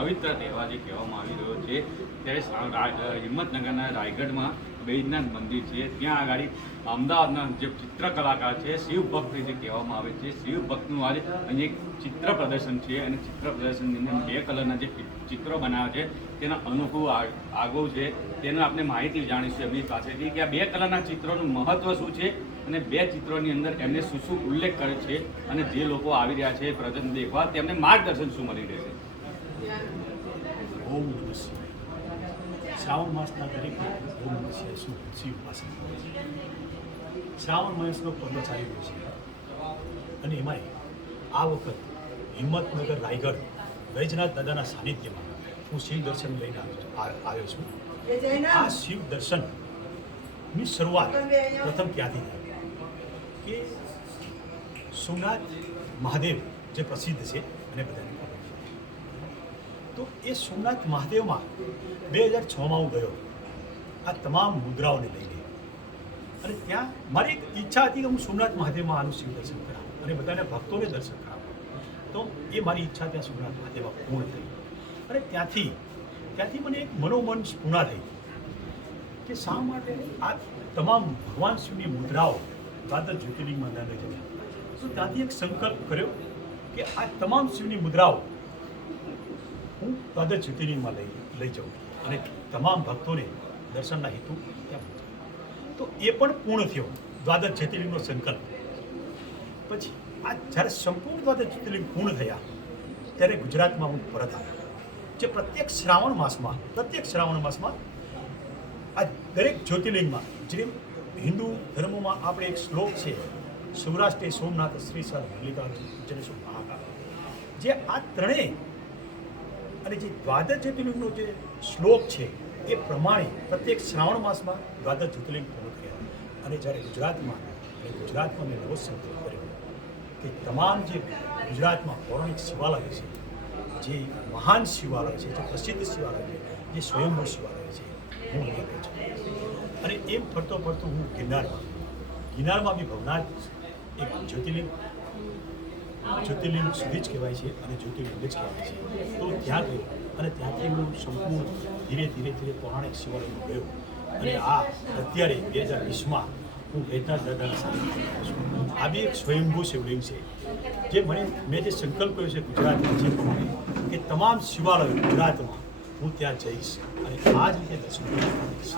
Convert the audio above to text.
પવિત્ર તહેવાર જે કહેવામાં આવી રહ્યો છે, ત્યારે હિંમતનગરના રાયગઢમાં વૈદ્યનાથ મંદિર છે, ત્યાં આગળ અમદાવાદના જે ચિત્ર કલાકાર છે શિવ ભક્ત જે કહેવામાં આવે છે, શિવ ભક્તનું આજે અહીં એક ચિત્ર પ્રદર્શન છે અને ચિત્ર પ્રદર્શનની અંદર 2 કલરના જે ચિત્રો બનાવ્યા છે તેના અનુકૂળ આગળ છે તેનો આપણે માહિતી જાણીશું એમની પાસેથી કે આ 2 કલરના ચિત્રોનું મહત્વ શું છે અને 2 ચિત્રોની અંદર એમને શું શું ઉલ્લેખ કરે છે અને જે લોકો આવી રહ્યા છે પ્રદર્શન દેખવા તેમને માર્ગદર્શન શું મળી રહેશે. ઓમ નમઃ શિવાય. શ્રાવણ માસના દરેક ઓમ નમઃ શિવાય શિવ ઉપાસના. શ્રાવણ માસનો પર્વ ચાલી રહ્યો છે અને એમાંય આ વખત હિંમતનગર રાયગઢ વૈજનાથ દાદાના સાનિધ્યમાં હું શિવ દર્શન લઈને આવ્યો છું. આ શિવ દર્શનની શરૂઆત પ્રથમ ક્યાંથી થઈ કે સોમનાથ મહાદેવ જે પ્રસિદ્ધ છે અને બધાને ખબર છે, તો એ સોમનાથ મહાદેવમાં 2006માં હું ગયો આ તમામ મુદ્રાઓને લઈને, અને ત્યાં મારી એક ઈચ્છા હતી કે હું સોમનાથ મહાદેવમાં આનું શિવ દર્શન કરાવું અને બધાના ભક્તોને દર્શન કરાવું. તો એ મારી ઈચ્છા ત્યાં સોમનાથ મહાદેવમાં પૂર્ણ થઈ અને ત્યાંથી મને એક મનોમન સ્ફૂર્ણા થઈ કે શા માટે આ તમામ ભગવાન શિવની મુદ્રાઓ દ્વાદશ જ્યોતિર્લિંગમાં ન લઈ જતા. તો ત્યાંથી એક સંકલ્પ કર્યો કે આ તમામ શિવની મુદ્રાઓ હું દ્વાદશ જ્યોતિર્લિંગમાં લઈ જાઉં અને તમામ ભક્તોને દર્શનના હેતુ ત્યાં પહોંચાડું. તો એ પણ પૂર્ણ થયો દ્વાદશ જ્યોતિર્લિંગનો સંકલ્પ. પછી આ જ્યારે સંપૂર્ણ દ્વાદશ જ્યોતિર્લિંગ પૂર્ણ થયા ત્યારે ગુજરાતમાં હું પરત આવ્યો. જે પ્રત્યેક શ્રાવણ માસમાં આ દરેક જ્યોતિર્લિંગમાં જે હિન્દુ ધર્મમાં આપણે એક શ્લોક છે, સૌરાષ્ટ્રે સોમનાથ શ્રી સર મલ્લિકાર્જુન જનેશ્વર મહાકાળ, જે આ ત્રણેય અને જે દ્વાદશ જ્યોતિર્લિંગનો જે શ્લોક છે એ પ્રમાણે પ્રત્યેક શ્રાવણ માસમાં દ્વાદશ જ્યોતિર્લિંગ પૂર્ણ થયા. અને જ્યારે ગુજરાતમાં મેં નવો સંકલ્પ કર્યો કે તમામ જે ગુજરાતમાં પૌરાણિક શિવાલય છે, જે મહાન શિવાલય છે, જે પ્રસિદ્ધ શિવાલય છે, જે સ્વયંભૂ શિવાલય છે, હું અહીં ગયો છું. અને એમ ફરતો હું ગિરનારમાં બી ભવનાથ એક જ્યોતિર્લિંગ સુધી જ કહેવાય છે અને જ્યોતિર્લિંગ જ કહેવાય છે. તો ત્યાં ગયો અને ત્યાંથી હું સંપૂર્ણ ધીરે પૌરાણિક શિવાલયમાં ગયો અને અત્યારે 2020માં હું વૈજનાથ દાદાના સાનિધ્યમાં આવ્યો છું. આ બી એક સ્વયંભૂ શિવલિંગ છે જે મેં જે સંકલ્પ કર્યો છે ગુજરાતમાં જે પ્રમાણે કે તમામ શિવાલયો ગુજરાતમાં હું ત્યાં જઈશ અને આ જ રીતે દર્શન કરીશ.